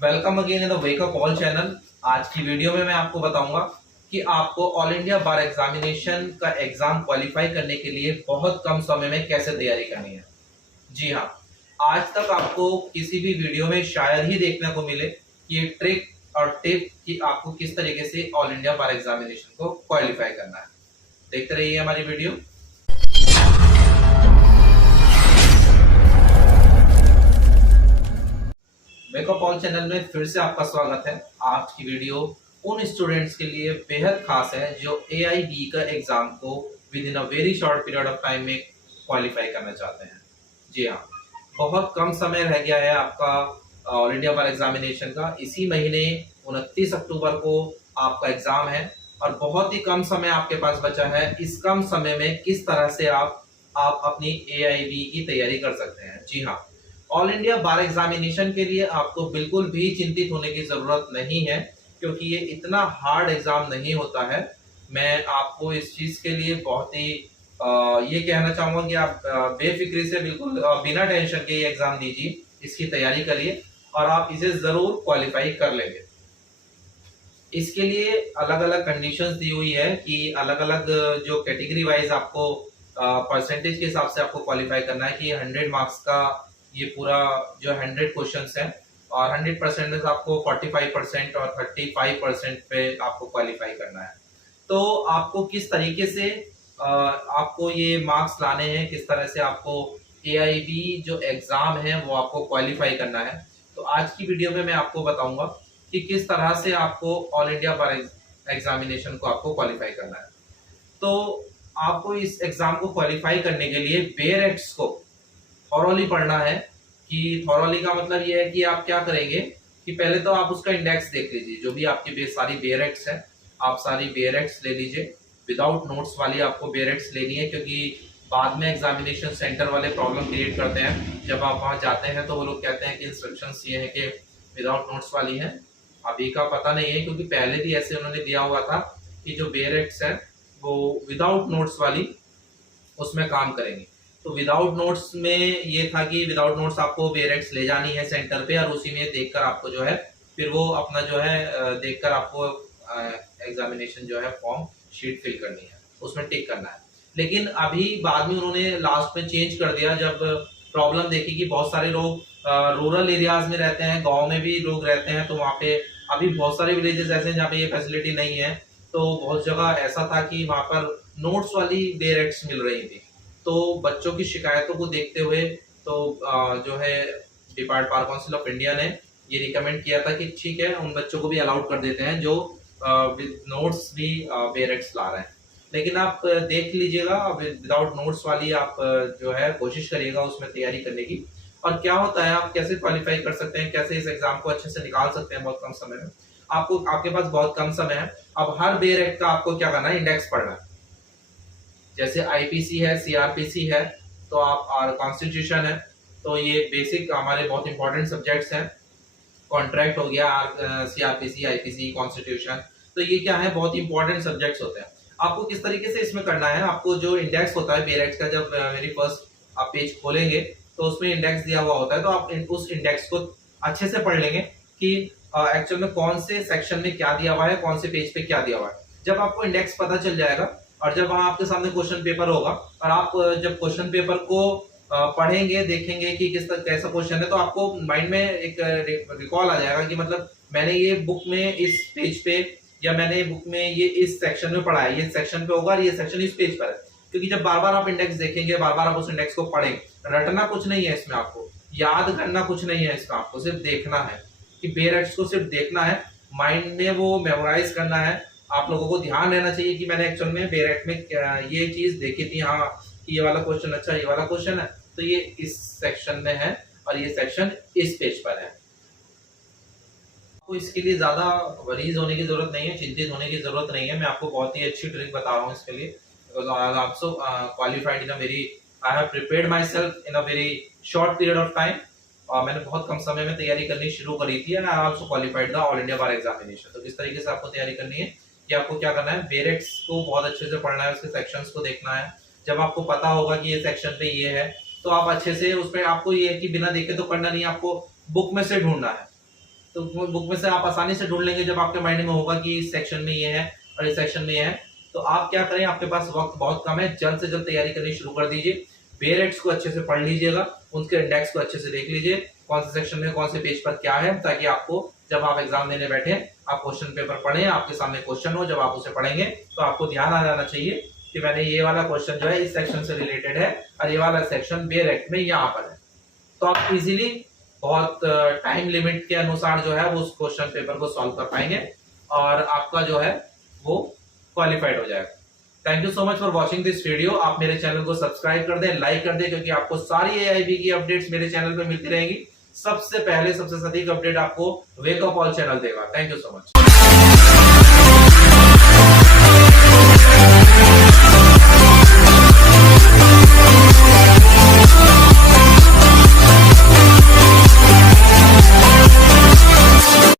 Welcome again in the wake up all channel. आज की video में मैं आपको बताऊंगा कि आपको ऑल इंडिया बार एग्जामिनेशन का एग्जाम क्वालिफाई करने के लिए बहुत कम समय में कैसे तैयारी करनी है। जी हाँ, आज तक आपको किसी भी वीडियो में शायद ही देखने को मिले कि ये ट्रिक और टिप कि आपको किस तरीके से ऑल इंडिया बार एग्जामिनेशन को क्वालिफाई करना है। देखते रहिए हमारी वीडियो। वेकअप ऑल चैनल में फिर से आपका स्वागत है। आज की वीडियो उन स्टूडेंट्स के लिए बेहद खास है जो AIB का एग्जाम को with in a very short period of time में क्वालिफाई करना चाहते हैं। जी हाँ, बहुत कम समय रह गया है आपका ऑल इंडिया बार एग्जामिनेशन का। इसी महीने 29 अक्टूबर को आपका एग्जाम है और बहुत ही कम समय आपके पास बचा है। इस कम समय में किस तरह से आप अपनी AIB की तैयारी कर सकते हैं। जी हाँ, ऑल इंडिया बार एग्जामिनेशन के लिए आपको बिल्कुल भी चिंतित होने की जरूरत नहीं है, क्योंकि ये इतना हार्ड एग्जाम नहीं होता है। मैं आपको इस चीज के लिए बहुत ही ये कहना चाहूंगा कि आप बेफिक्री से बिल्कुल बिना टेंशन के ये एग्जाम दीजिए, इसकी तैयारी करिए और आप इसे जरूर क्वालिफाई कर लेंगे। इसके लिए अलग अलग कंडीशंस दी हुई है कि अलग अलग जो कैटेगरी वाइज आपको परसेंटेज के हिसाब से आपको क्वालिफाई करना है कि 100 मार्क्स का ये पूरा जो 100 क्वेश्चंस है और 100% में से आपको 45% और 35% पे आपको क्वालिफाई करना है। तो आपको किस तरीके से आपको ये मार्क्स लाने हैं, किस तरह से आपको AIB जो एग्जाम है वो आपको क्वालिफाई करना है, तो आज की वीडियो में मैं आपको बताऊंगा कि किस तरह से आपको ऑल इंडिया बार एग्जामिनेशन को आपको क्वालिफाई करना है। तो आपको इस एग्जाम को क्वालिफाई करने के लिए बेयर एक्ट्स को थॉरोली पढ़ना है। कि थॉरोली का मतलब ये है कि आप क्या करेंगे कि पहले तो आप उसका इंडेक्स देख लीजिए, जो भी आपकी सारी बेयर एक्ट्स है आप सारी बेयर एक्ट्स ले लीजिए। विदाउट नोट्स वाली आपको बेयर एक्ट्स लेनी है, क्योंकि बाद में एग्जामिनेशन सेंटर वाले प्रॉब्लम क्रिएट करते हैं। जब आप वहां जाते हैं तो वो लोग कहते हैं कि इंस्ट्रक्शंस ये है कि विदाउट नोट्स वाली है। अभी का पता नहीं है, क्योंकि पहले भी ऐसे उन्होंने दिया हुआ था कि जो बेयर एक्ट्स है वो विदाउट नोट्स वाली उसमें काम करेंगे। तो विदाउट नोट्स में ये था कि विदाउट नोट्स आपको बेरेक्ट्स ले जानी है सेंटर पे और उसी में देखकर आपको जो है फिर वो अपना जो है देखकर आपको एग्जामिनेशन जो है फॉर्म शीट फिल करनी है, उसमें टिक करना है। लेकिन अभी बाद में उन्होंने लास्ट में चेंज कर दिया, जब प्रॉब्लम देखी कि बहुत सारे लोग रूरल एरियाज में रहते हैं, गाँव में भी लोग रहते हैं, तो वहाँ पे अभी बहुत सारे विलेजेस ऐसे हैं जहाँ पे ये फैसिलिटी नहीं है। तो बहुत जगह ऐसा था कि वहाँ पर नोट्स वाली बेरेक्ट्स मिल रही थी। तो बच्चों की शिकायतों को देखते हुए तो जो है department bar council of India ने ये रिकमेंड किया था कि ठीक है, उन बच्चों को भी अलाउड कर देते हैं जो विद नोट्स भी बेरेक्ट्स ला रहे हैं। लेकिन आप देख लीजिएगा, विदाउट नोट्स वाली आप जो है कोशिश करिएगा उसमें तैयारी करने की। और क्या होता है, आप कैसे क्वालिफाई कर सकते हैं, कैसे इस एग्जाम को अच्छे से निकाल सकते हैं बहुत कम समय में। आपके पास बहुत कम समय है। अब हर बेरेक्ट का आपको क्या करना है, इंडेक्स पढ़ना है। जैसे IPC है, CRPC है, तो आप और कॉन्स्टिट्यूशन है, तो ये बेसिक हमारे बहुत इंपॉर्टेंट सब्जेक्ट्स हैं। कॉन्ट्रैक्ट हो गया, CRPC, IPC, कॉन्स्टिट्यूशन, तो ये क्या है, बहुत इंपॉर्टेंट सब्जेक्ट्स होते हैं। आपको किस तरीके से इसमें करना है, आपको जो इंडेक्स होता है बेरेक्ट का, जब मेरी फर्स्ट आप पेज खोलेंगे तो उसमें इंडेक्स दिया हुआ होता है, तो आप उस इंडेक्स को अच्छे से पढ़ लेंगे कि एक्चुअल में कौन से सेक्शन में क्या दिया हुआ है, कौन से पेज पे क्या दिया हुआ है। जब आपको इंडेक्स पता चल जाएगा और जब वहां आपके सामने क्वेश्चन पेपर होगा और आप जब क्वेश्चन पेपर को पढ़ेंगे, देखेंगे कि कैसा क्वेश्चन है, तो आपको माइंड में एक रिकॉल आ जाएगा कि मतलब मैंने ये बुक में इस पेज पे या मैंने बुक में ये इस सेक्शन में पढ़ा है, ये सेक्शन पे होगा और ये सेक्शन इस पेज पर है। क्योंकि जब बार बार आप इंडेक्स देखेंगे, बार बार आप उस इंडेक्स को पढ़ेंगे, रटना कुछ नहीं है इसमें, आपको याद करना कुछ नहीं है इसमें, आपको सिर्फ देखना है कि बेरेक्ट्स को सिर्फ देखना है, माइंड में वो मेमोराइज करना है। आप लोगों को ध्यान रहना चाहिए कि मैंने एक्चुअल में बेरेक्ट में ये चीज देखी थी, हाँ कि ये वाला क्वेश्चन, अच्छा ये वाला क्वेश्चन है, तो ये इस सेक्शन में है और ये सेक्शन इस पेज पर है। आपको इसके लिए ज्यादा वरीज होने की जरूरत नहीं है, चिंतित होने की जरूरत नहीं है। मैं आपको बहुत ही अच्छी ट्रिक बता रहा हूँ इसके लिए। Also qualified in a very, I have prepared my self in a very short period of time, और मैंने बहुत कम समय में तैयारी करनी शुरू करी थी। I also qualified the all India bar examination. तो किस तरीके से आपको तैयारी करनी है कि आपको क्या करना है, बेरेक्ट्स को बहुत अच्छे से पढ़ना है, उसके सेक्शंस को देखना है। जब आपको पता होगा कि ये सेक्शन पे ये है, तो आप अच्छे से उसमें, आपको ये है कि बिना देखे तो करना नहीं, आपको बुक में से ढूंढना है तो बुक में से आप आसानी से ढूंढ लेंगे जब आपके माइंड में होगा कि इस सेक्शन में ये है और इस सेक्शन में ये है। तो आप क्या करें, आपके पास वक्त बहुत कम है, जल्द से जल्द तैयारी करनी शुरू कर दीजिए। पेरेट्स को अच्छे से पढ़ लीजिएगा, उनके इंडेक्स को अच्छे से देख लीजिए, कौन से सेक्शन में कौन से पेज पर क्या है, ताकि आपको जब आप एग्जाम देने बैठे आप क्वेश्चन पेपर पढ़ें, आपके सामने क्वेश्चन हो, जब आप उसे पढ़ेंगे तो आपको ध्यान आ जाना चाहिए कि मैंने ये वाला क्वेश्चन जो है इस सेक्शन से रिलेटेड है और ये वाला सेक्शन बेयर एक्ट में यहाँ पर है। तो आप इजीली बहुत टाइम लिमिट के अनुसार जो है वो उस क्वेश्चन पेपर को सॉल्व कर पाएंगे और आपका जो है वो क्वालिफाइड हो जाएगा। Thank you so much for watching this video. आप मेरे चैनल को सब्सक्राइब कर दें, लाइक कर दें, क्योंकि आपको सारी AIB की अपडेट्स मेरे चैनल पे मिलती रहेंगी। सबसे पहले सबसे सटीक अपडेट आपको वेक अप ऑल चैनल देगा। Thank you so much.